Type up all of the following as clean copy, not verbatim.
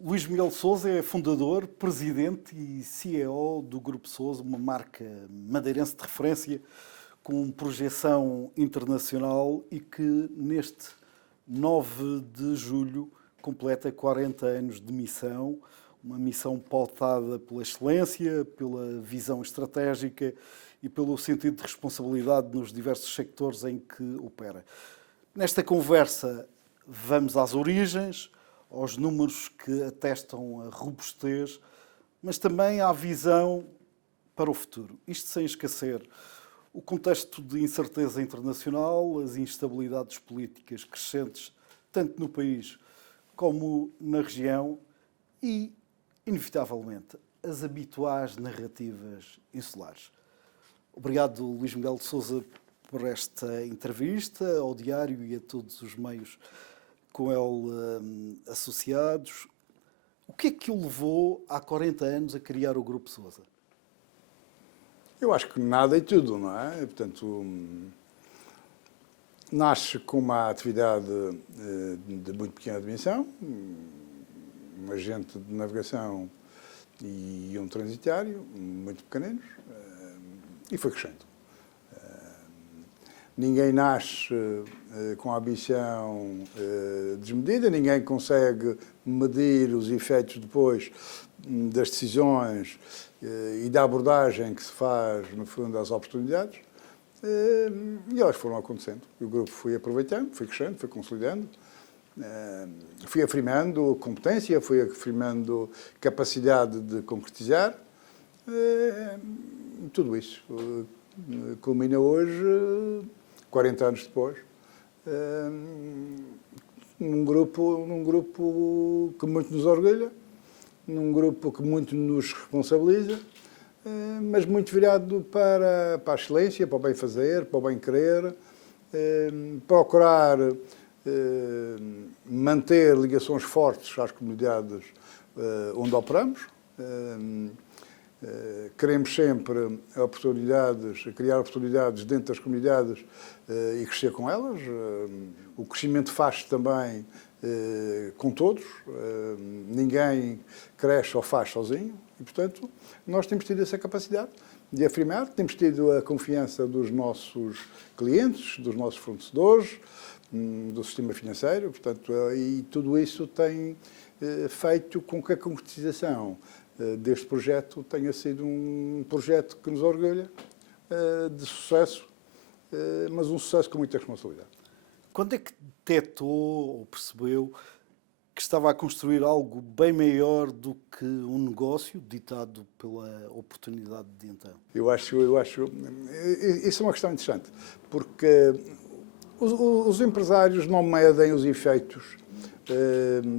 Luís Miguel Sousa é fundador, presidente e CEO do Grupo Sousa, uma marca madeirense de referência com projeção internacional e que neste 9 de julho completa 40 anos de missão, uma missão pautada pela excelência, pela visão estratégica e pelo sentido de responsabilidade nos diversos sectores em que opera. Nesta conversa vamos às origens, aos números que atestam a robustez, mas também à visão para o futuro. Isto sem esquecer o contexto de incerteza internacional, as instabilidades políticas crescentes, tanto no país como na região, e, inevitavelmente, as habituais narrativas insulares. Obrigado, Luís Miguel de Sousa, por esta entrevista ao Diário e a todos os meios com ele associados. O que é que o levou há 40 anos a criar o Grupo Sousa? Eu acho que nada e tudo, não é? Portanto, nasce com uma atividade de muito pequena dimensão, um agente de navegação e um transitário, muito pequeninos, e foi crescendo. Ninguém nasce com a ambição desmedida, ninguém consegue medir os efeitos depois das decisões e da abordagem que se faz, no fundo, às oportunidades. E elas foram acontecendo. O grupo foi aproveitando, foi crescendo, foi consolidando, foi afirmando competência, foi afirmando capacidade de concretizar. Tudo isso culmina hoje, 40 anos depois, num grupo que muito nos orgulha, num grupo que muito nos responsabiliza, mas muito virado para a excelência, para o bem fazer, para o bem querer, procurar manter ligações fortes às comunidades onde operamos. Queremos sempre oportunidades, criar oportunidades dentro das comunidades e crescer com elas. O crescimento faz-se também com todos. Ninguém cresce ou faz sozinho. E, portanto, nós temos tido essa capacidade de afirmar, temos tido a confiança dos nossos clientes, dos nossos fornecedores, do sistema financeiro. Portanto, e tudo isso tem feito com que a concretização deste projeto tenha sido um projeto que nos orgulha, de sucesso, mas um sucesso com muita responsabilidade. Quando é que detectou ou percebeu que estava a construir algo bem maior do que um negócio ditado pela oportunidade de então? Eu acho, isso é uma questão interessante, porque os empresários não medem os efeitos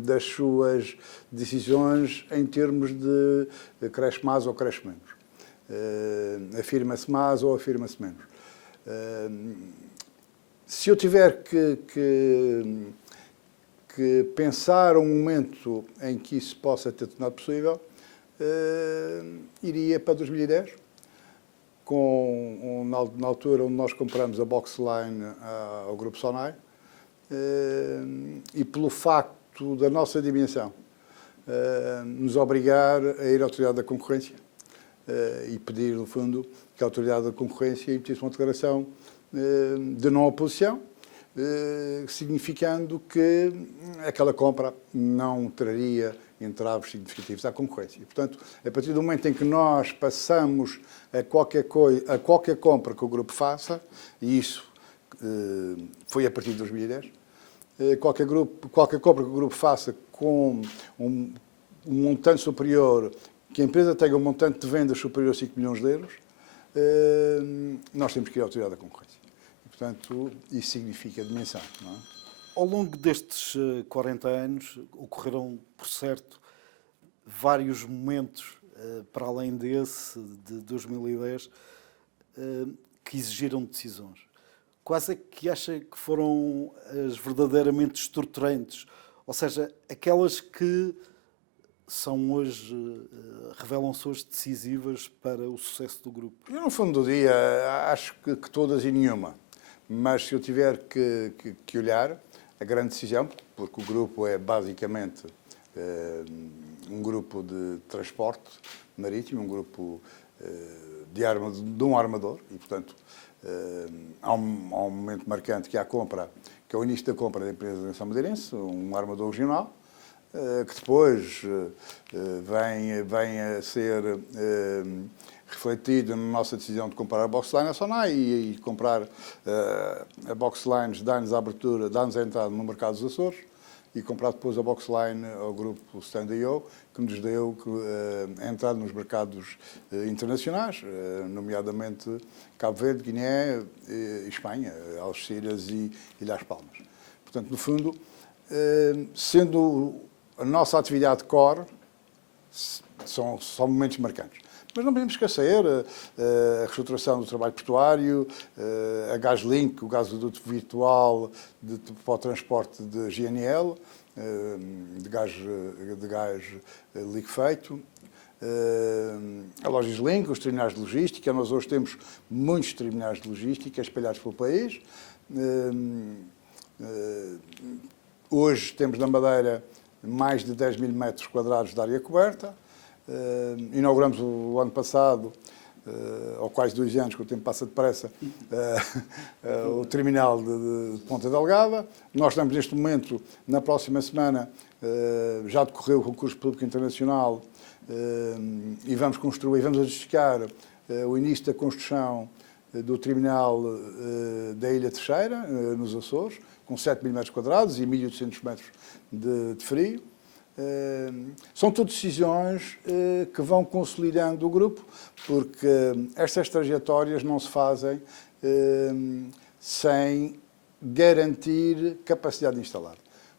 das suas decisões em termos de cresce mais ou cresce menos, afirma-se mais ou afirma-se menos. Se eu tiver que pensar um momento em que isso possa ter tornado possível, iria para 2010, na altura onde nós compramos a Boxline ao Grupo Sonai, e pelo facto da nossa dimensão nos obrigar a ir à Autoridade da Concorrência e pedir, no fundo, que a Autoridade da Concorrência emitisse uma declaração de não oposição, significando que aquela compra não traria entraves significativos à concorrência. E, portanto, a partir do momento em que nós passamos a qualquer compra que o grupo faça, e isso foi a partir de 2010, qualquer compra que o grupo faça com um montante superior, que a empresa tenha um montante de vendas superior a 5 milhões de euros, nós temos que ir à Autoridade da Concorrência. E, portanto, isso significa dimensão, não é? Ao longo destes 40 anos, ocorreram, por certo, vários momentos, para além desse, de 2010, que exigiram decisões. Quais é que acha que foram as verdadeiramente estruturantes? Ou seja, aquelas que são hoje, revelam-se hoje decisivas para o sucesso do grupo? Eu, no fundo do dia, acho que todas e nenhuma. Mas se eu tiver que olhar, a grande decisão, porque o grupo é basicamente um grupo de transporte marítimo, um grupo de um armador, e, portanto, há um momento marcante que é a compra, que é o início da compra da empresa de aviação madeirense, um armador regional, que depois vem a ser refletido na nossa decisão de comprar a Boxline à Sonai e comprar a Boxline, dar-nos a abertura, dar-nos a entrada no mercado dos Açores e comprar depois a Boxline ao grupo Stand.io, que nos deu a entrada nos mercados internacionais, nomeadamente Cabo Verde, Guiné, Espanha, Algeciras e Ilhas Palmas. Portanto, no fundo, sendo a nossa atividade core, são momentos marcantes. Mas não podemos esquecer a reestruturação do trabalho portuário, a GasLink, o gasoduto virtual para o transporte de GNL, de gás liquefeito, a Logislink, os terminais de logística. Nós hoje temos muitos terminais de logística espalhados pelo país. Hoje temos na Madeira mais de 10 mil metros quadrados de área coberta. Inauguramos o ano passado, ou quase 2 anos, que o tempo passa depressa, o terminal de Ponta Delgada. Nós estamos neste momento, na próxima semana, já decorreu o concurso público internacional e vamos construir, vamos adjudicar o início da construção do terminal da Ilha Terceira, nos Açores, com 7 mil metros quadrados e 1.800 metros de frio. São todas decisões que vão consolidando o grupo, porque estas trajetórias não se fazem sem garantir capacidade instalada.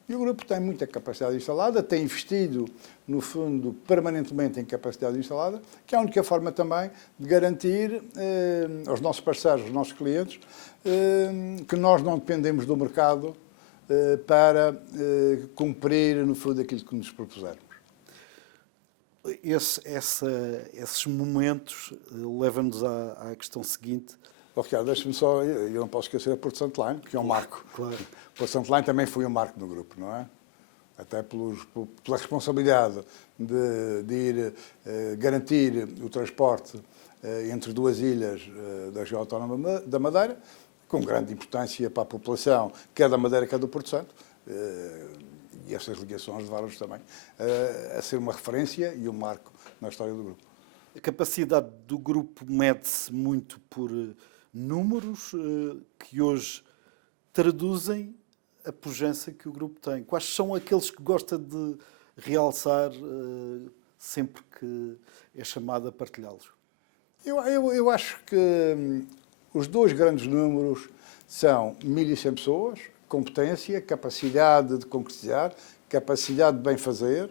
E o grupo tem muita capacidade instalada, tem investido, no fundo, permanentemente em capacidade instalada, que é a única forma também de garantir aos nossos parceiros, aos nossos clientes, que nós não dependemos do mercado para cumprir, no fundo, aquilo que nos propusermos. Esses momentos levam-nos à questão seguinte. Ricardo, deixa-me só, eu não posso esquecer a Porto Santo Line, que é um marco. Claro. Porto Santo Line também foi um marco no grupo, não é? Até pela responsabilidade de ir garantir o transporte entre 2 ilhas da região autónoma da Madeira, com grande importância para a população, quer da Madeira, quer do Porto Santo. E essas ligações levaram-nos também a ser uma referência e um marco na história do grupo. A capacidade do grupo mede-se muito por números que hoje traduzem a pujança que o grupo tem. Quais são aqueles que gosta de realçar sempre que é chamado a partilhá-los? Eu acho que os 2 grandes números são 1.100 pessoas, competência, capacidade de concretizar, capacidade de bem fazer,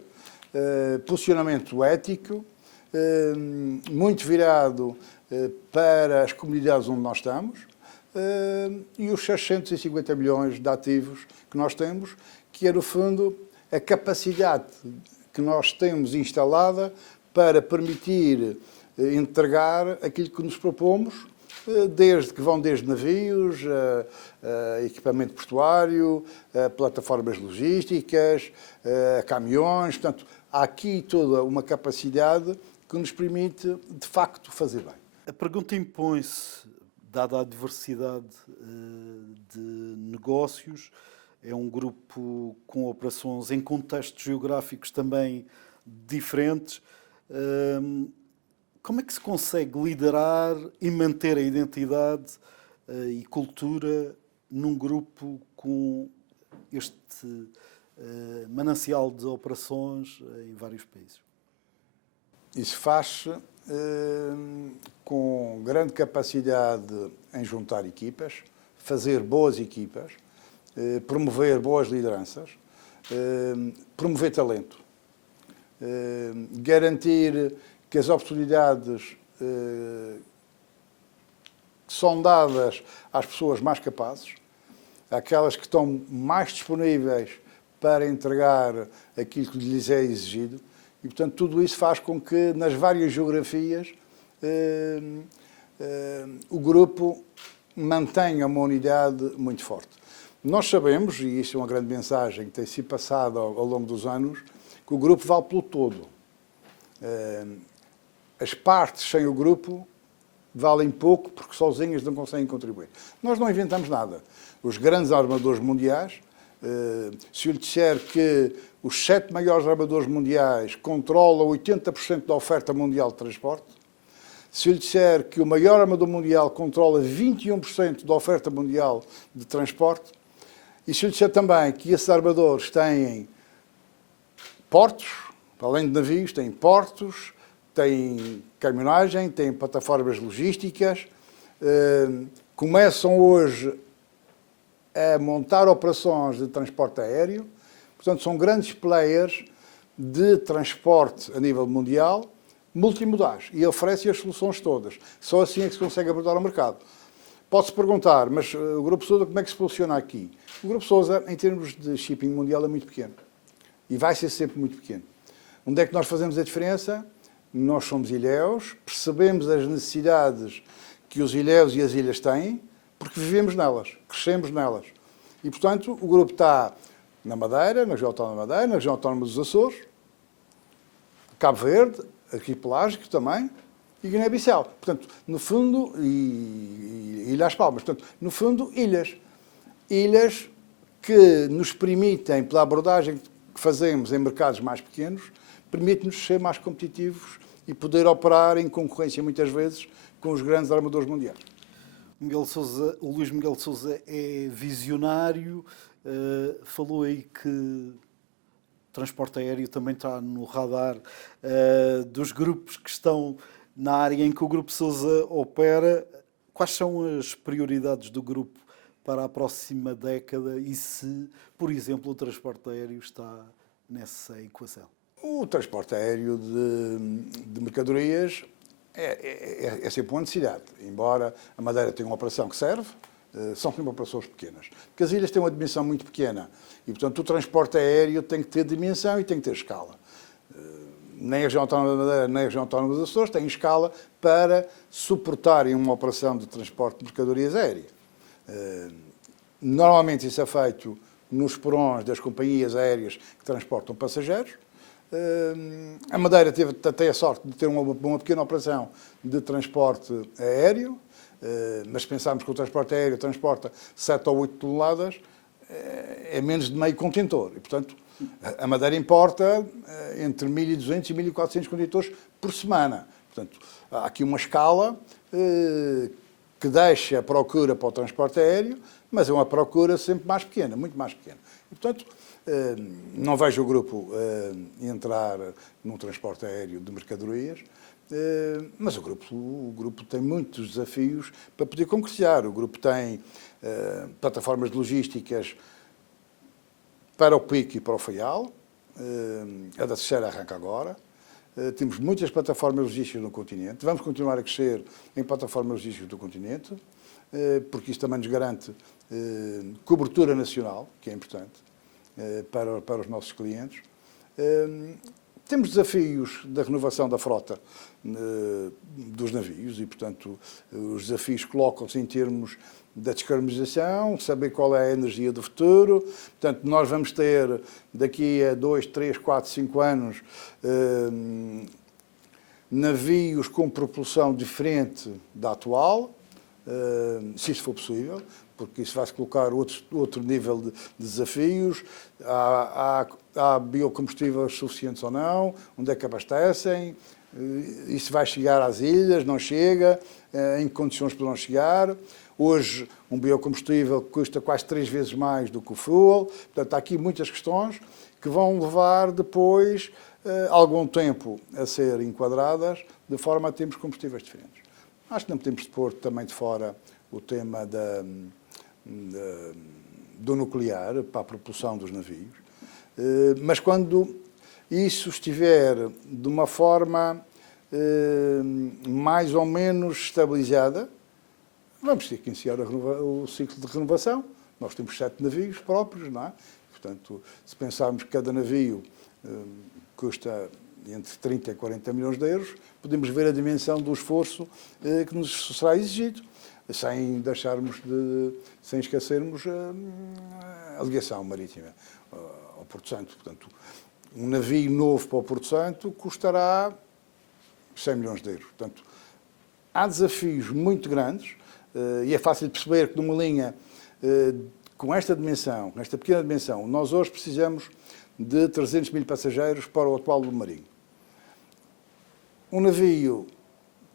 posicionamento ético, muito virado para as comunidades onde nós estamos, e os 650 milhões de ativos que nós temos, que é, no fundo, a capacidade que nós temos instalada para permitir entregar aquilo que nos propomos, desde navios, equipamento portuário, plataformas logísticas, caminhões. Portanto, há aqui toda uma capacidade que nos permite, de facto, fazer bem. A pergunta impõe-se, dada a diversidade de negócios, é um grupo com operações em contextos geográficos também diferentes. Como é que se consegue liderar e manter a identidade e cultura num grupo com este manancial de operações em vários países? Isso faz-se com grande capacidade em juntar equipas, fazer boas equipas, promover boas lideranças, promover talento, garantir que as oportunidades que são dadas às pessoas mais capazes, aquelas que estão mais disponíveis para entregar aquilo que lhes é exigido. E, portanto, tudo isso faz com que, nas várias geografias, o grupo mantenha uma unidade muito forte. Nós sabemos, e isto é uma grande mensagem que tem sido passada ao longo dos anos, que o grupo vale pelo todo. As partes sem o grupo valem pouco porque sozinhas não conseguem contribuir. Nós não inventamos nada. Os grandes armadores mundiais, se eu lhe disser que os 7 maiores armadores mundiais controlam 80% da oferta mundial de transporte, se eu lhe disser que o maior armador mundial controla 21% da oferta mundial de transporte, e se eu lhe disser também que esses armadores têm portos, além de navios, têm portos, têm caminhonagem, têm plataformas logísticas, começam hoje a montar operações de transporte aéreo, portanto são grandes players de transporte a nível mundial, multimodais, e oferecem as soluções todas. Só assim é que se consegue abordar o mercado. Pode-se perguntar, mas o Grupo Sousa como é que se posiciona aqui? O Grupo Sousa, em termos de shipping mundial, é muito pequeno. E vai ser sempre muito pequeno. Onde é que nós fazemos a diferença? Nós somos ilhéus, percebemos as necessidades que os ilhéus e as ilhas têm, porque vivemos nelas, crescemos nelas. E, portanto, o grupo está na Madeira, na região autónoma da Madeira, na região autónoma dos Açores, Cabo Verde, arquipelágico também, e Guiné-Bissau. Portanto, no fundo, e Ilhas Palmas. Portanto, no fundo, ilhas. Ilhas que nos permitem, pela abordagem que fazemos em mercados mais pequenos, permite-nos ser mais competitivos e poder operar em concorrência, muitas vezes, com os grandes armadores mundiais. O Luís Miguel de Sousa é visionário, falou aí que transporte aéreo também está no radar dos grupos que estão na área em que o Grupo Sousa opera. Quais são as prioridades do grupo para a próxima década e se, por exemplo, o transporte aéreo está nessa equação? O transporte aéreo de mercadorias é sempre uma necessidade. Embora a Madeira tenha uma operação que serve, são sempre operações pequenas. Porque as ilhas têm uma dimensão muito pequena e, portanto, o transporte aéreo tem que ter dimensão e tem que ter escala. Nem a região autónoma da Madeira, nem a região autónoma dos Açores têm escala para suportarem uma operação de transporte de mercadorias aérea. Normalmente isso é feito nos porões das companhias aéreas que transportam passageiros. A Madeira teve até a sorte de ter uma pequena operação de transporte aéreo, mas se pensarmos que o transporte aéreo transporta 7 ou 8 toneladas, é menos de meio contentor. E, portanto, a Madeira importa entre 1.200 e 1.400 contentores por semana. Portanto, há aqui uma escala que deixa a procura para o transporte aéreo, mas é uma procura sempre mais pequena, muito mais pequena. E, portanto, não vejo o grupo entrar num transporte aéreo de mercadorias, mas o grupo tem muitos desafios para poder concretizar. O grupo tem plataformas de logísticas para o Pico e para o Faial, a da Terceira arranca agora. Temos muitas plataformas logísticas no continente, vamos continuar a crescer em plataformas logísticas do continente, porque isso também nos garante cobertura nacional, que é importante para os nossos clientes. Temos desafios da renovação da frota dos navios e, portanto, os desafios colocam-se em termos da descarbonização, saber qual é a energia do futuro. Portanto, nós vamos ter daqui a 2, 3, 4, 5 anos navios com propulsão diferente da atual, se isso for possível, porque isso vai-se colocar outro nível de desafios. Há biocombustíveis suficientes ou não? Onde é que abastecem? Isso vai chegar às ilhas? Não chega? Em que condições poderão chegar? Hoje, um biocombustível custa quase 3 vezes mais do que o fuel. Portanto, há aqui muitas questões que vão levar depois algum tempo a ser enquadradas, de forma a termos combustíveis diferentes. Acho que não podemos pôr também de fora o tema do nuclear para a propulsão dos navios, mas quando isso estiver de uma forma mais ou menos estabilizada, vamos ter que iniciar o ciclo de renovação. Nós temos 7 navios próprios, não é? Portanto, se pensarmos que cada navio custa entre 30 e 40 milhões de euros, podemos ver a dimensão do esforço que nos será exigido, sem esquecermos a ligação marítima ao Porto Santo. Portanto, um navio novo para o Porto Santo custará 100 milhões de euros. Portanto, há desafios muito grandes e é fácil de perceber que numa linha com esta dimensão, com esta pequena dimensão, nós hoje precisamos de 300 mil passageiros para o atual do Marinho. Um navio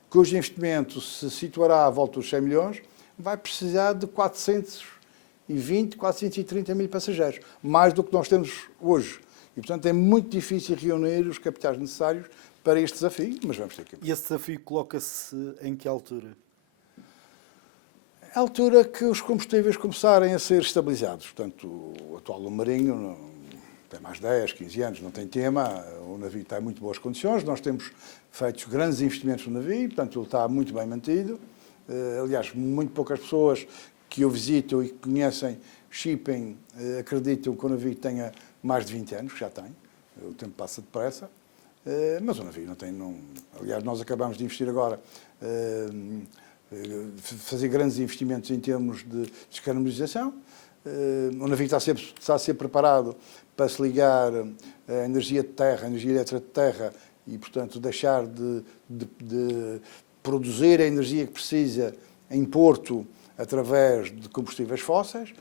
cujo investimento se situará à volta dos 100 milhões vai precisar de 420, 430 mil passageiros, mais do que nós temos hoje. E, portanto, é muito difícil reunir os capitais necessários para este desafio, mas vamos ter que... E esse desafio coloca-se em que altura? A altura que os combustíveis começarem a ser estabilizados. Portanto, o atual do Marinho tem mais 10, 15 anos, não tem tema, o navio está em muito boas condições, nós temos feito grandes investimentos no navio, portanto, ele está muito bem mantido. Aliás, muito poucas pessoas que o visitam e que conhecem shipping acreditam que o navio tenha mais de 20 anos, que já tem, o tempo passa depressa, mas o navio não tem... Aliás, nós acabamos de investir agora, fazer grandes investimentos em termos de descarbonização. O navio está a ser preparado para se ligar à energia de terra, à energia elétrica de terra e, portanto, deixar de produzir a energia que precisa em porto através de combustíveis fósseis.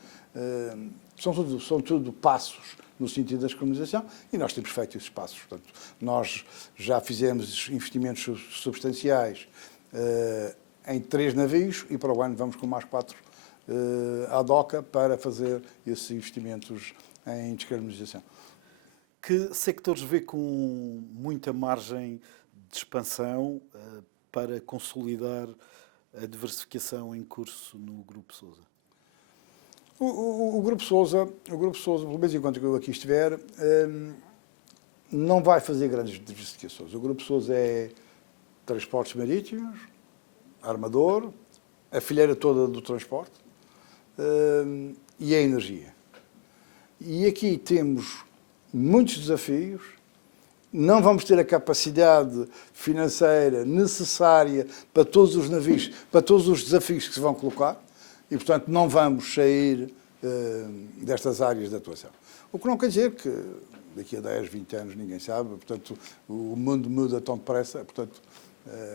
São tudo passos no sentido da descarbonização e nós temos feito esses passos. Portanto, nós já fizemos investimentos substanciais em 3 navios e para o ano vamos com mais 4 à DOCA para fazer esses investimentos em descarbonização. Que sectores vê com muita margem de expansão para consolidar a diversificação em curso no Grupo Sousa? O Grupo Sousa, pelo menos enquanto eu aqui estiver, não vai fazer grandes diversificações. O Grupo Sousa é transportes marítimos, armador, a fileira toda do transporte e a energia. E aqui temos muitos desafios, não vamos ter a capacidade financeira necessária para todos os navios, para todos os desafios que se vão colocar e, portanto, não vamos sair destas áreas de atuação. O que não quer dizer que daqui a 10, 20 anos ninguém sabe, portanto, o mundo muda tão depressa, portanto,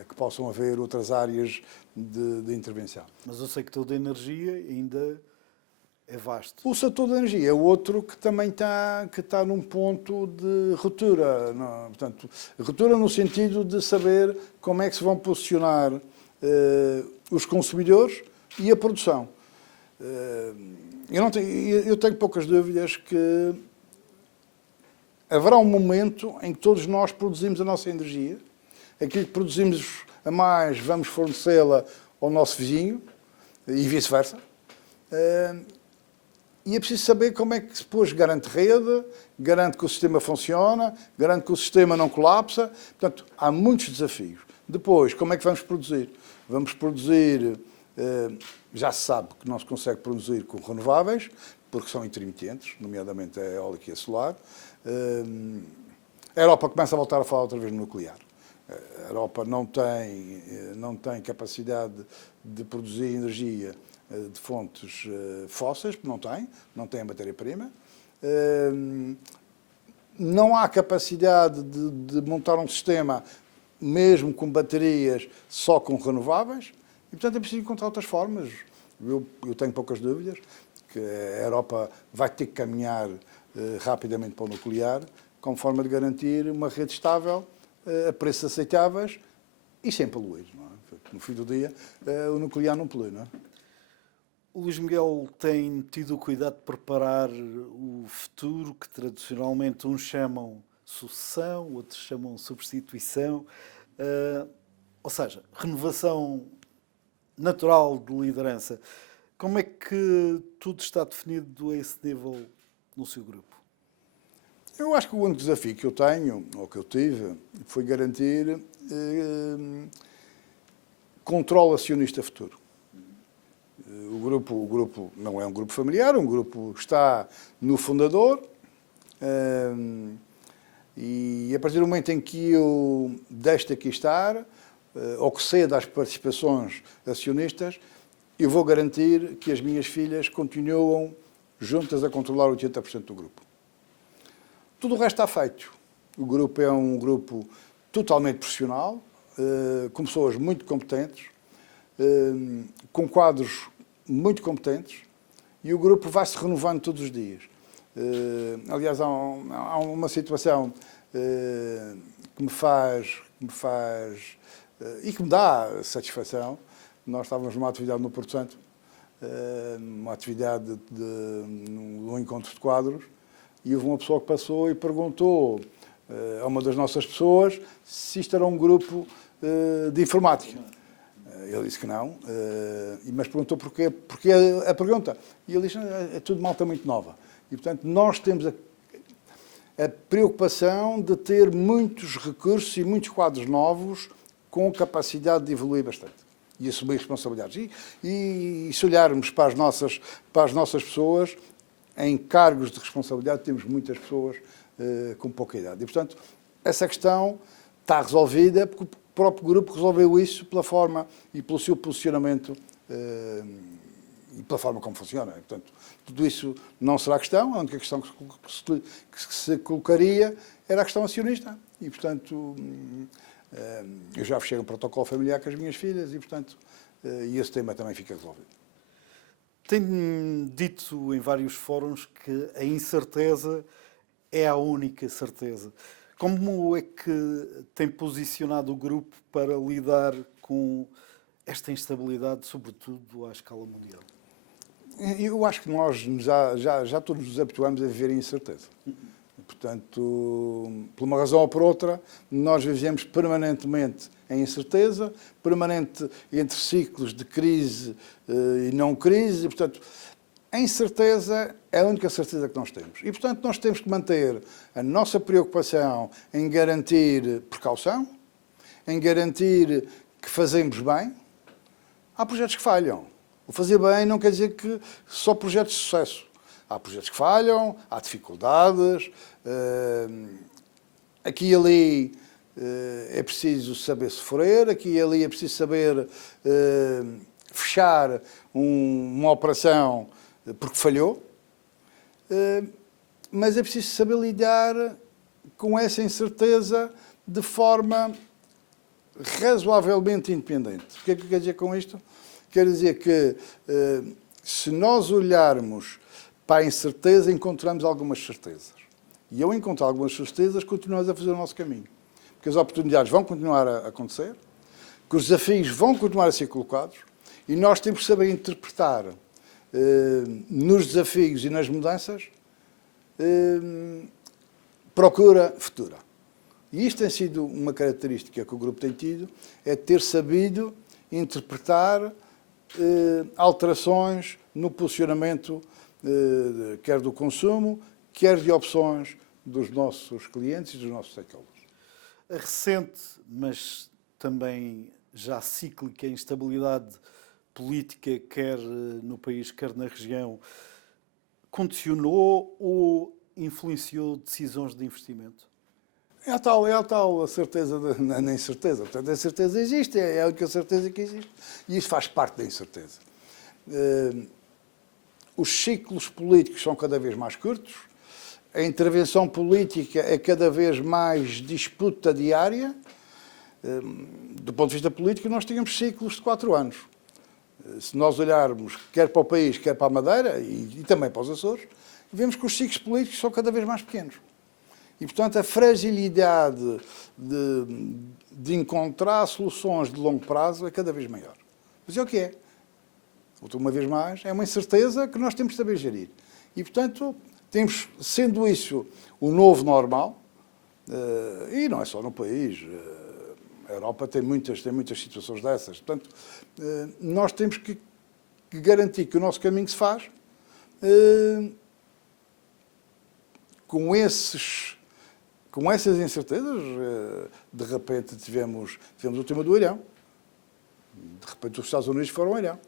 que possam haver outras áreas de intervenção. Mas o sector da energia ainda é vasto. O setor da energia é outro que também está num ponto de ruptura. Não? Portanto, ruptura no sentido de saber como é que se vão posicionar os consumidores e a produção. Eu tenho poucas dúvidas que haverá um momento em que todos nós produzimos a nossa energia. Aquilo que produzimos a mais, vamos fornecê-la ao nosso vizinho e vice-versa. E é preciso saber como é que depois garante rede, garante que o sistema funciona, garante que o sistema não colapsa. Portanto, há muitos desafios. Depois, como é que vamos produzir? Vamos produzir, já se sabe que não se consegue produzir com renováveis, porque são intermitentes, nomeadamente a eólica e a solar. A Europa começa a voltar a falar outra vez no nuclear. A Europa não tem capacidade de produzir energia de fontes fósseis, porque não tem a matéria-prima. Não há capacidade de montar um sistema, mesmo com baterias, só com renováveis. E, portanto, é preciso encontrar outras formas. Eu tenho poucas dúvidas que a Europa vai ter que caminhar rapidamente para o nuclear, como forma de garantir uma rede estável, a preços aceitáveis e sem poluir. Não é? No fim do dia, o nuclear não polui, não é? O Luís Miguel tem tido o cuidado de preparar o futuro, que tradicionalmente uns chamam sucessão, outros chamam substituição, ou seja, renovação natural de liderança. Como é que tudo está definido a esse nível no seu grupo? Eu acho que o único desafio que eu tenho, ou que eu tive, foi garantir controle acionista futuro. O grupo não é um grupo familiar, um grupo está no fundador e a partir do momento em que eu deixo de aqui estar, ou que ceda às participações acionistas, eu vou garantir que as minhas filhas continuam juntas a controlar 80% do grupo. Tudo o resto está feito. O grupo é um grupo totalmente profissional, com pessoas muito competentes, com quadros muito competentes, e o grupo vai se renovando todos os dias. Aliás, há uma situação que me faz e que me dá satisfação. Nós estávamos numa atividade no Porto Santo, uma atividade num encontro de quadros, e houve uma pessoa que passou e perguntou a uma das nossas pessoas se isto era um grupo de informática. Ele disse que não, mas perguntou porquê a pergunta. E ele disse, é tudo malta muito nova. E, portanto, nós temos a preocupação de ter muitos recursos e muitos quadros novos com capacidade de evoluir bastante e assumir responsabilidades. E se olharmos para as nossas pessoas, em cargos de responsabilidade, temos muitas pessoas com pouca idade. E, portanto, essa questão está resolvida porque o próprio grupo resolveu isso pela forma e pelo seu posicionamento e pela forma como funciona. E, portanto, tudo isso não será questão. A única questão que se colocaria era a questão acionista. E, portanto, eu já fechei um protocolo familiar com as minhas filhas e, portanto, e esse tema também fica resolvido. Tenho dito em vários fóruns que a incerteza é a única certeza. Como é que tem posicionado o grupo para lidar com esta instabilidade, sobretudo à escala mundial? Eu acho que nós já todos nos habituamos a viver em incerteza. Portanto, por uma razão ou por outra, nós vivemos permanentemente em incerteza, permanente entre ciclos de crise e não crise. Portanto, a incerteza é a única certeza que nós temos. E, portanto, nós temos que manter a nossa preocupação em garantir precaução, em garantir que fazemos bem. Há projetos que falham. O fazer bem não quer dizer que só projetos de sucesso. Há projetos que falham, há dificuldades. Aqui e ali é preciso saber sofrer, aqui e ali é preciso saber fechar uma operação porque falhou. Mas é preciso saber lidar com essa incerteza de forma razoavelmente independente. O que é que quer dizer com isto? Quer dizer que se nós olharmos para a incerteza, encontramos algumas certezas. E ao encontrar algumas certezas, continuamos a fazer o nosso caminho. Porque as oportunidades vão continuar a acontecer, que os desafios vão continuar a ser colocados, e nós temos que saber interpretar nos desafios e nas mudanças procura futura. E isto tem sido uma característica que o grupo tem tido, é ter sabido interpretar alterações no posicionamento quer do consumo, quer de opções dos nossos clientes e dos nossos stakeholders. A recente, mas também já cíclica instabilidade política, quer no país, quer na região, condicionou ou influenciou decisões de investimento? É a tal a certeza na incerteza. Portanto, a certeza existe, é a única certeza que existe. E isso faz parte da incerteza. Os ciclos políticos são cada vez mais curtos, a intervenção política é cada vez mais disputa diária. Do ponto de vista político, nós tínhamos ciclos de 4 anos. Se nós olharmos quer para o país, quer para a Madeira e também para os Açores, vemos que os ciclos políticos são cada vez mais pequenos. E, portanto, a fragilidade de encontrar soluções de longo prazo é cada vez maior. Mas é o que é. Uma vez mais, é uma incerteza que nós temos de saber gerir. E, portanto, temos, sendo isso o novo normal, e não é só no país, a Europa tem muitas situações dessas. Portanto, nós temos que garantir que o nosso caminho se faz com essas incertezas. De repente tivemos o tema do Irão. De repente os Estados Unidos foram ao Irão.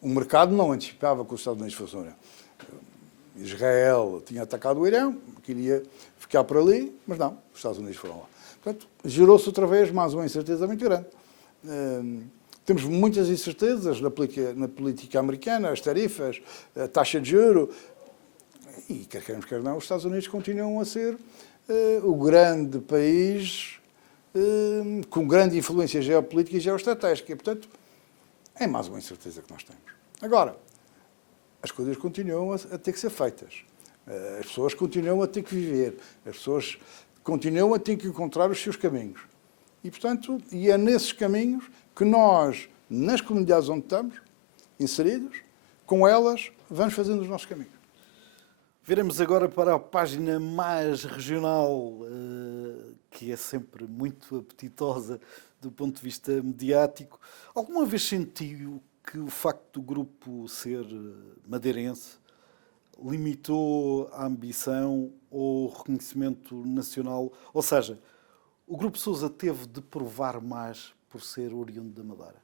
O mercado não antecipava que os Estados Unidos fossem ao Irão. Israel tinha atacado o Irão, queria ficar por ali, mas não, os Estados Unidos foram lá. Portanto, gerou-se outra vez mais uma incerteza muito grande. Temos muitas incertezas na política americana, as tarifas, a taxa de juros, E quer queremos, quer não, os Estados Unidos continuam a ser o grande país com grande influência geopolítica e geoestratégica. E, portanto, é mais uma incerteza que nós temos. Agora, as coisas continuam a ter que ser feitas. As pessoas continuam a ter que viver. As pessoas continuam a ter que encontrar os seus caminhos. E, portanto, é nesses caminhos que nós, nas comunidades onde estamos, inseridos, com elas, vamos fazendo os nossos caminhos. Viremos agora para a página mais regional, que é sempre muito apetitosa do ponto de vista mediático. Alguma vez sentiu que o facto do grupo ser madeirense limitou a ambição ou o reconhecimento nacional? Ou seja, o Grupo Sousa teve de provar mais por ser oriundo da Madeira?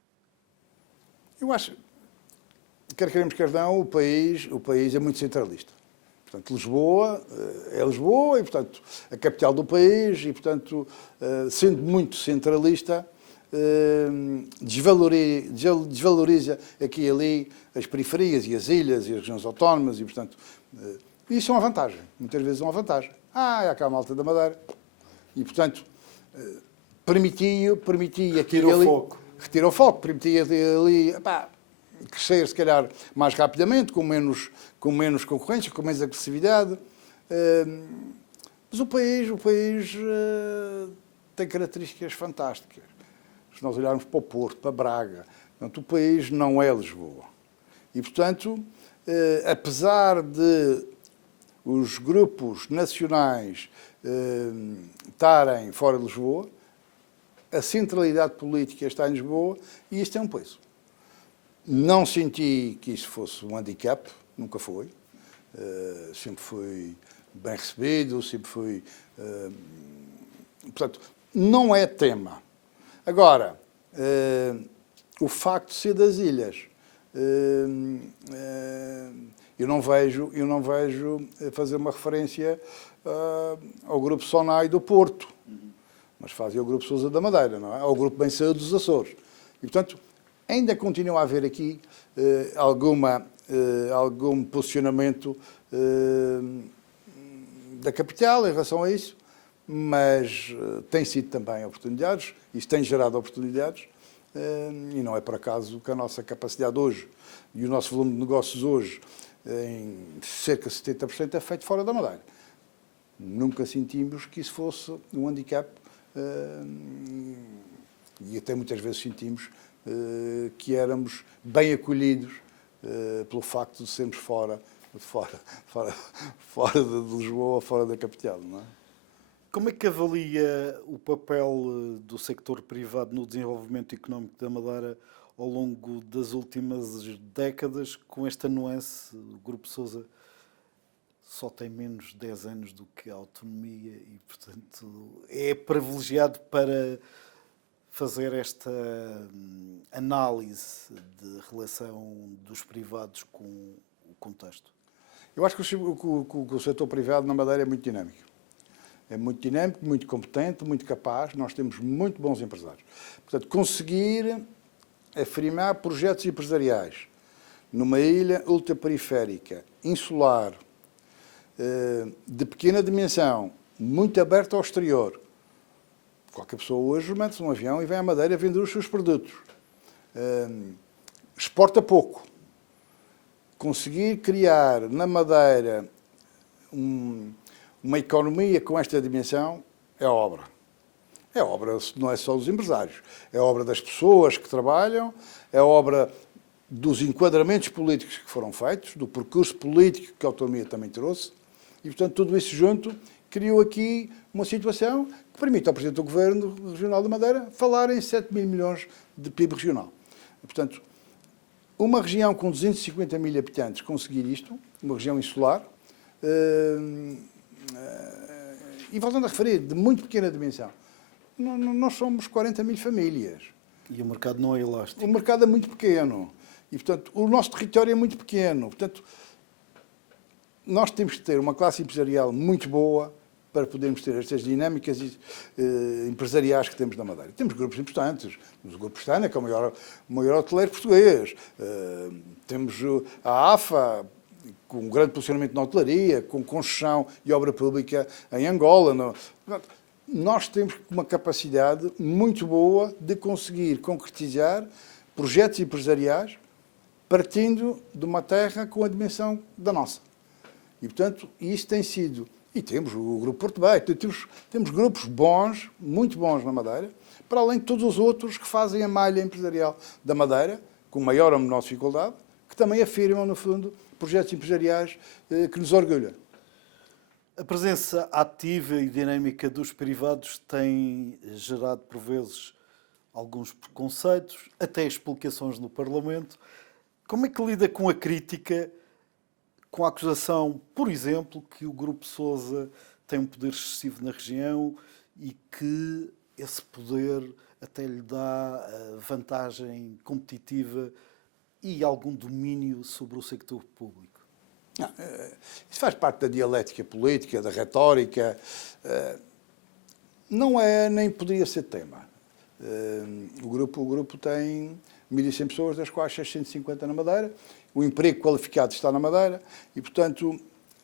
Eu acho, quer queremos, quer não, o país é muito centralista. Portanto, Lisboa é Lisboa e, portanto, a capital do país e, portanto, sendo muito centralista, desvaloriza aqui e ali as periferias e as ilhas e as regiões autónomas e, portanto, isso é uma vantagem. Muitas vezes é uma vantagem. É cá a malta da Madeira. E, portanto, permitia aqui e ali... Retira o foco. Permitia ali... crescer, se calhar, mais rapidamente, com menos concorrência, com menos agressividade. Mas o país tem características fantásticas. Se nós olharmos para o Porto, para Braga, portanto, o país não é Lisboa. E, portanto, apesar de os grupos nacionais estarem fora de Lisboa, a centralidade política está em Lisboa e isto é um peso. Não senti que isso fosse um handicap, nunca foi. Sempre fui bem recebido, sempre fui... portanto, não é tema. Agora, o facto de ser das ilhas, eu não vejo fazer uma referência ao Grupo Sonai do Porto, mas fazem o Grupo Sousa da Madeira, não é? Ao Grupo Bem Saúde dos Açores. E, portanto, ainda continua a haver aqui algum posicionamento da capital em relação a isso, mas tem sido também oportunidades, isso tem gerado oportunidades, e não é por acaso que a nossa capacidade hoje e o nosso volume de negócios hoje, em cerca de 70%, é feito fora da Madeira. Nunca sentimos que isso fosse um handicap, e até muitas vezes sentimos que éramos bem acolhidos pelo facto de sermos fora de Lisboa, fora da capital, não é? Como é que avalia o papel do sector privado no desenvolvimento económico da Madeira ao longo das últimas décadas, com esta nuance? O Grupo Sousa só tem menos de 10 anos do que a autonomia e, portanto, é privilegiado para fazer esta análise de relação dos privados com o contexto. Eu acho que o setor privado na Madeira é muito dinâmico. É muito dinâmico, muito competente, muito capaz. Nós temos muito bons empresários. Portanto, conseguir afirmar projetos empresariais numa ilha ultraperiférica, insular, de pequena dimensão, muito aberta ao exterior. Qualquer pessoa hoje mete-se num avião e vem à Madeira vender os seus produtos. Exporta pouco. Conseguir criar na Madeira uma economia com esta dimensão é obra. É obra, não é só dos empresários. É obra das pessoas que trabalham, é obra dos enquadramentos políticos que foram feitos, do percurso político que a autonomia também trouxe. E, portanto, tudo isso junto criou aqui uma situação que permite ao Presidente do Governo Regional da Madeira falar em 7 mil milhões de PIB regional. E, portanto, uma região com 250 mil habitantes conseguir isto, uma região insular, e voltando a referir, de muito pequena dimensão, nós somos 40 mil famílias. E o mercado não é elástico. O mercado é muito pequeno. E, portanto, o nosso território é muito pequeno. Portanto, nós temos que ter uma classe empresarial muito boa para podermos ter estas dinâmicas empresariais que temos na Madeira. Temos grupos importantes. Temos o Grupo Pestana, que é o maior hoteleiro português. Temos a AFA, com um grande posicionamento na hotelaria, com construção e obra pública em Angola. Nós temos uma capacidade muito boa de conseguir concretizar projetos empresariais partindo de uma terra com a dimensão da nossa. E, portanto, isso tem sido... E temos o Grupo Porto Bay, temos grupos bons, muito bons na Madeira, para além de todos os outros que fazem a malha empresarial da Madeira, com maior ou menor dificuldade, que também afirmam, no fundo, projetos empresariais que nos orgulham. A presença ativa e dinâmica dos privados tem gerado, por vezes, alguns preconceitos, até explicações no Parlamento. Como é que lida com a crítica, com a acusação, por exemplo, que o Grupo Sousa tem um poder excessivo na região e que esse poder até lhe dá vantagem competitiva e algum domínio sobre o sector público? Não, isso faz parte da dialética política, da retórica. Não é, nem poderia ser tema. O grupo tem 1.100 pessoas, das quais 650 na Madeira. O emprego qualificado está na Madeira e, portanto,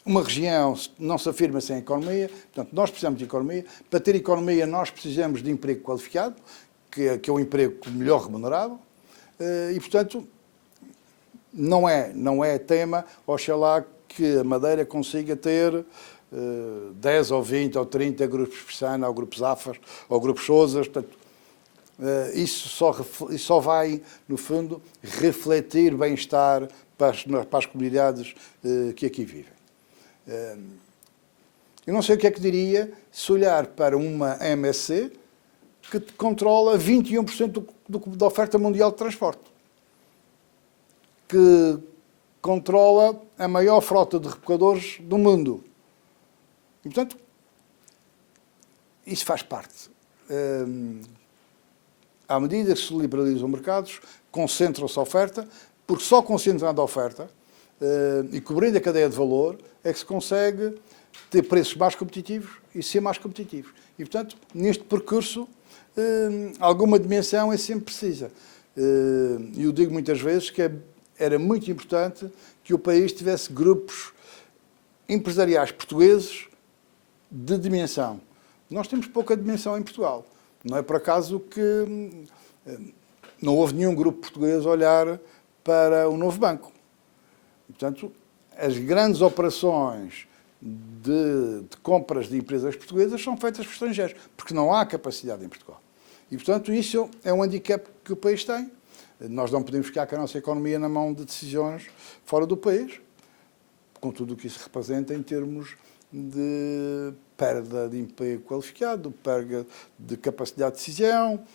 uma região não se afirma sem economia. Portanto, nós precisamos de economia. Para ter economia, nós precisamos de emprego qualificado, que é o emprego melhor remunerado. E, portanto, não é tema, oxalá que a Madeira consiga ter 10 ou 20 ou 30 grupos Pessana, ou grupos AFAS, ou grupos Sousas. Portanto, isso só vai, no fundo, refletir bem-estar para as comunidades que aqui vivem. Eu não sei o que é que diria se olhar para uma MSC que controla 21% da oferta mundial de transporte, que controla a maior frota de replicadores do mundo. E, portanto, isso faz parte. À medida que se liberalizam mercados, concentram-se a oferta, porque só concentrando a oferta e cobrindo a cadeia de valor é que se consegue ter preços mais competitivos e ser mais competitivos. E, portanto, neste percurso, alguma dimensão é sempre precisa. E eu digo muitas vezes que era muito importante que o país tivesse grupos empresariais portugueses de dimensão. Nós temos pouca dimensão em Portugal. Não é por acaso que não houve nenhum grupo português a olhar para o novo banco. E, portanto, as grandes operações de compras de empresas portuguesas são feitas por estrangeiros, porque não há capacidade em Portugal. E, portanto, isso é um handicap que o país tem. Nós não podemos ficar com a nossa economia na mão de decisões fora do país, com tudo o que isso representa em termos de perda de emprego qualificado, perda de capacidade de decisão,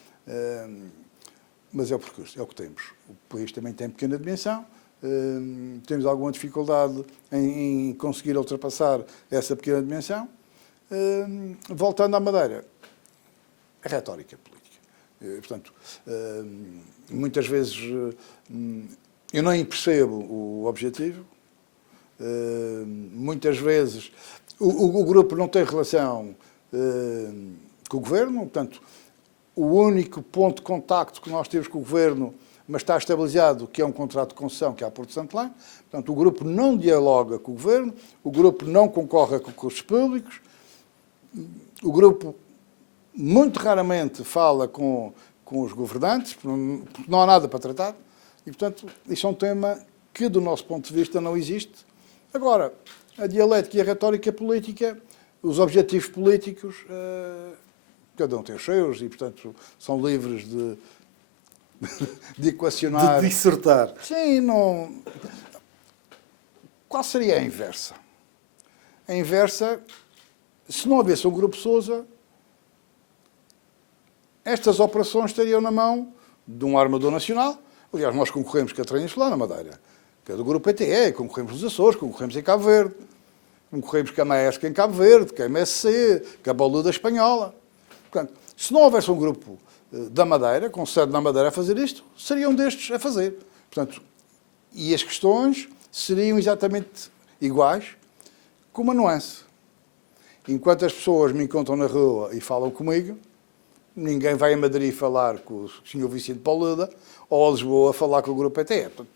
mas é o percurso, é o que temos. O país também tem pequena dimensão, temos alguma dificuldade em conseguir ultrapassar essa pequena dimensão. Voltando à Madeira, a retórica política. Portanto, muitas vezes eu não percebo o objetivo, muitas vezes o grupo não tem relação com o governo, portanto, o único ponto de contacto que nós temos com o governo, mas está estabilizado, que é um contrato de concessão, que é a Porto Santo Lã. Portanto, o grupo não dialoga com o governo, o grupo não concorre a concursos públicos, o grupo muito raramente fala com os governantes, porque não há nada para tratar, e, portanto, isso é um tema que, do nosso ponto de vista, não existe. Agora, a dialética e a retórica política, os objetivos políticos, cada um tem os seus e, portanto, são livres de equacionar. De dissertar. Sim, não. Qual seria a inversa? A inversa, se não houvesse um Grupo Sousa, estas operações estariam na mão de um armador nacional. Aliás, nós concorremos com a Transinsular na Madeira, que é do Grupo ETE, concorremos nos Açores, concorremos em Cabo Verde, concorremos com a Maersk em Cabo Verde, com a MSC, com a Boluda Espanhola. Portanto, se não houvesse um grupo da Madeira, com sede na Madeira a fazer isto, seriam destes a fazer. Portanto, e as questões seriam exatamente iguais, com uma nuance. Enquanto as pessoas me encontram na rua e falam comigo, ninguém vai a Madrid falar com o Sr. Vicente Pauluda ou a Lisboa falar com o Grupo ETE. Portanto,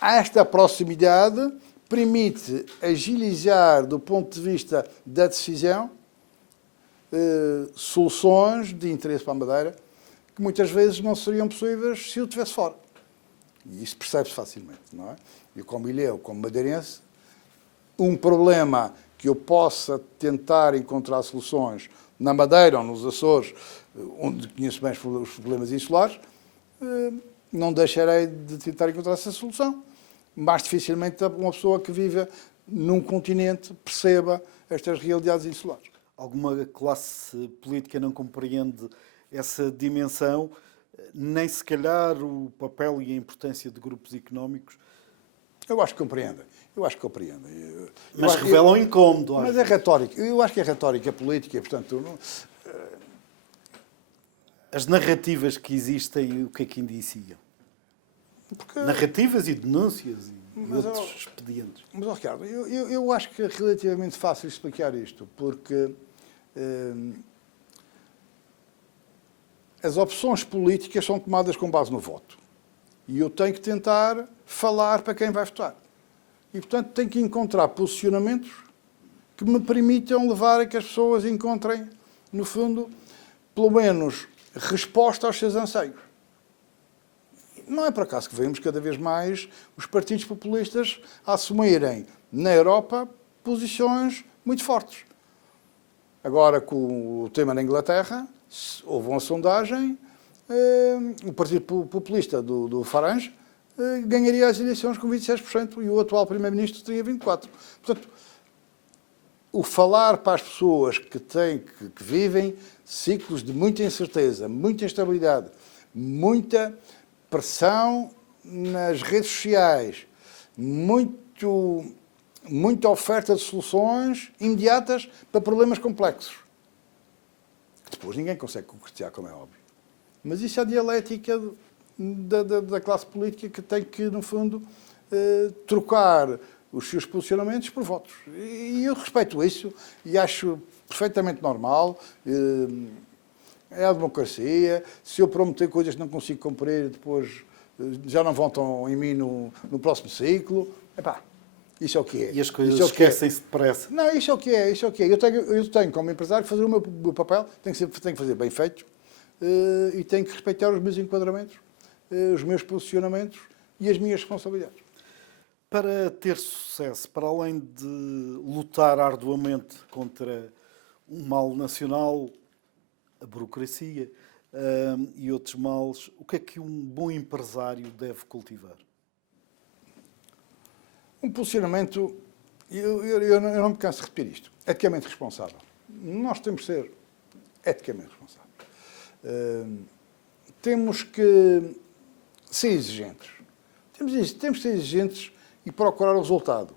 há esta proximidade permite agilizar, do ponto de vista da decisão, soluções de interesse para a Madeira que muitas vezes não seriam possíveis se eu estivesse fora. E isso percebe-se facilmente, não é? Eu, como ilhéu, como madeirense, um problema que eu possa tentar encontrar soluções na Madeira ou nos Açores, onde conheço bem os problemas insulares, não deixarei de tentar encontrar essa solução. Mais dificilmente uma pessoa que vive num continente perceba estas realidades insulares. Alguma classe política não compreende essa dimensão, nem se calhar o papel e a importância de grupos económicos? Eu acho que compreendem. Mas revelam incómodo. Mas é retórica. Eu acho que é retórica política, portanto... As narrativas que existem, o que é que indiciam? Narrativas e denúncias e outros expedientes. Mas, Ricardo, eu acho que é relativamente fácil explicar isto, porque as opções políticas são tomadas com base no voto. E eu tenho que tentar falar para quem vai votar. E, portanto, tenho que encontrar posicionamentos que me permitam levar a que as pessoas encontrem, no fundo, pelo menos, resposta aos seus anseios. Não é por acaso que vemos cada vez mais os partidos populistas a assumirem na Europa posições muito fortes. Agora, com o tema na Inglaterra, houve uma sondagem, o Partido Populista do Farage ganharia as eleições com 26% e o atual Primeiro-Ministro teria 24%. Portanto, o falar para as pessoas que vivem ciclos de muita incerteza, muita instabilidade, muita pressão nas redes sociais, muita oferta de soluções imediatas para problemas complexos, que depois ninguém consegue concretizar, como é óbvio. Mas isso é a dialética da classe política que tem que, no fundo, trocar os seus posicionamentos por votos. E eu respeito isso e acho perfeitamente normal. É a democracia. Se eu prometer coisas que não consigo cumprir, depois já não votam em mim no próximo ciclo. Epá, isso é o que é. E as coisas esquecem-se depressa. Não, isso é o que é. Eu tenho, como empresário, que fazer o meu papel, tenho que fazer bem feito e tenho que respeitar os meus enquadramentos, os meus posicionamentos e as minhas responsabilidades. Para ter sucesso, para além de lutar arduamente contra um mal nacional, a burocracia e outros males, o que é que um bom empresário deve cultivar? Um posicionamento, eu não me canso de repetir isto, eticamente responsável. Nós temos que ser eticamente responsáveis. Temos que ser exigentes. Temos que ser exigentes e procurar o resultado.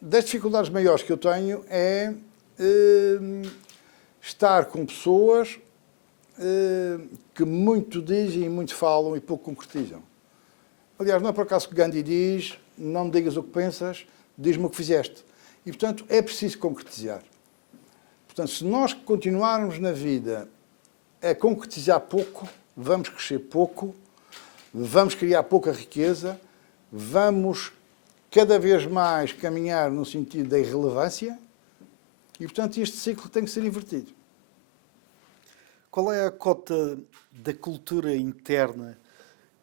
Das dificuldades maiores que eu tenho é estar com pessoas que muito dizem, muito falam e pouco concretizam. Aliás, não é por acaso que Gandhi diz: não me digas o que pensas, diz-me o que fizeste. E, portanto, é preciso concretizar. Portanto, se nós continuarmos na vida a concretizar pouco, vamos crescer pouco, vamos criar pouca riqueza, vamos cada vez mais caminhar no sentido da irrelevância e, portanto, este ciclo tem que ser invertido. Qual é a cota da cultura interna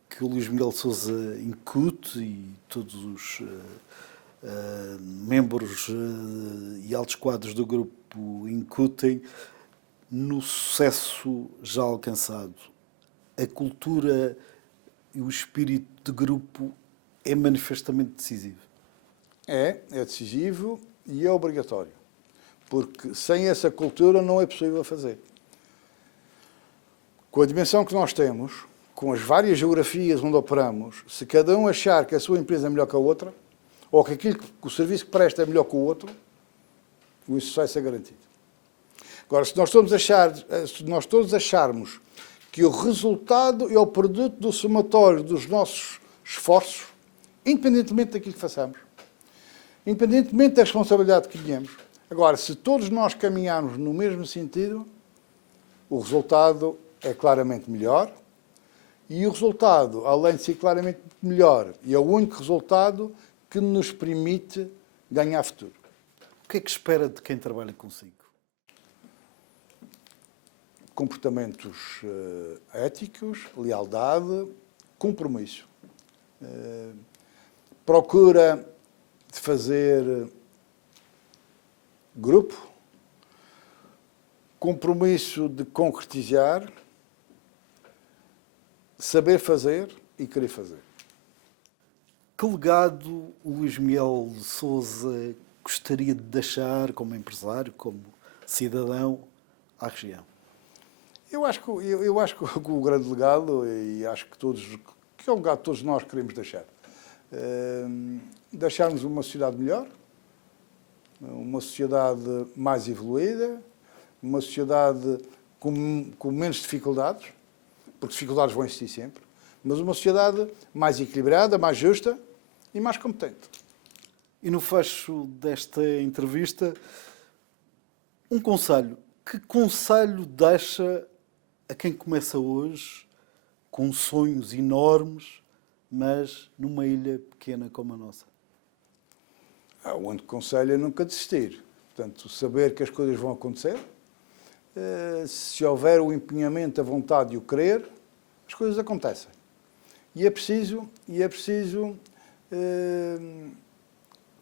que o Luís Miguel Sousa incute e todos os membros e altos quadros do grupo incutem no sucesso já alcançado? A cultura e o espírito de grupo é manifestamente decisivo? É decisivo e é obrigatório. Porque sem essa cultura não é possível fazer. Com a dimensão que nós temos, com as várias geografias onde operamos, se cada um achar que a sua empresa é melhor que a outra, ou que o serviço que presta é melhor que o outro, o sucesso é garantido. Agora, se nós todos acharmos que o resultado é o produto do somatório dos nossos esforços, independentemente daquilo que façamos, independentemente da responsabilidade que tenhamos. Agora, se todos nós caminharmos no mesmo sentido, o resultado é claramente melhor E o resultado, além de ser claramente melhor, é o único resultado que nos permite ganhar futuro. O que é que espera de quem trabalha consigo? Comportamentos éticos, lealdade, compromisso. Procura de fazer grupo, compromisso de concretizar, saber fazer e querer fazer. Que legado o Luís Miguel de Sousa gostaria de deixar como empresário, como cidadão, à região? Eu acho que o grande legado, e acho que é um legado que todos nós queremos deixar, deixarmos uma sociedade melhor, uma sociedade mais evoluída, uma sociedade com menos dificuldades, porque dificuldades vão existir sempre, mas uma sociedade mais equilibrada, mais justa e mais competente. E no fecho desta entrevista, um conselho. Que conselho deixa a quem começa hoje com sonhos enormes, mas numa ilha pequena como a nossa? O único conselho é nunca desistir. Portanto, saber que as coisas vão acontecer. Se houver o empenhamento, a vontade e o querer, as coisas acontecem. E é preciso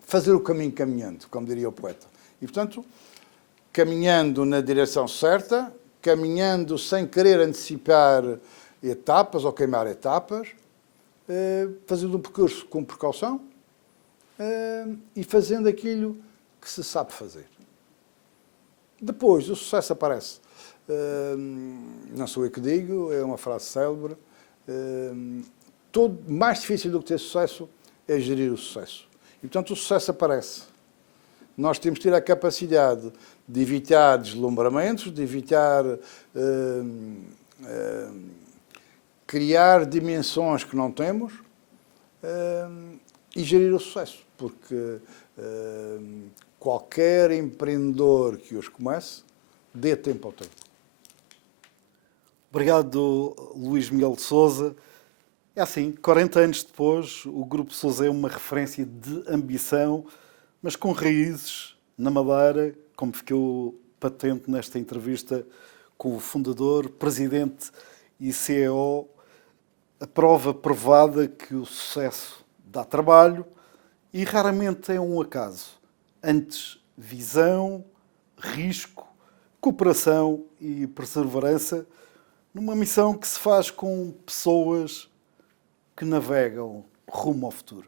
fazer o caminho caminhando, como diria o poeta. E, portanto, caminhando na direção certa, caminhando sem querer antecipar etapas ou queimar etapas, fazendo um percurso com precaução e fazendo aquilo que se sabe fazer. Depois, o sucesso aparece. Não sou eu que digo, é uma frase célebre. Mais difícil do que ter sucesso é gerir o sucesso. E, portanto, o sucesso aparece. Nós temos que ter a capacidade de evitar deslumbramentos, de evitar criar dimensões que não temos e gerir o sucesso. Porque qualquer empreendedor que os comece, dê tempo ao tempo. Obrigado, Luís Miguel de Sousa. É assim, 40 anos depois, o Grupo Sousa é uma referência de ambição, mas com raízes na Madeira, como ficou patente nesta entrevista com o fundador, presidente e CEO, a prova provada que o sucesso dá trabalho e raramente é um acaso. Antes, visão, risco, cooperação e perseverança numa missão que se faz com pessoas que navegam rumo ao futuro.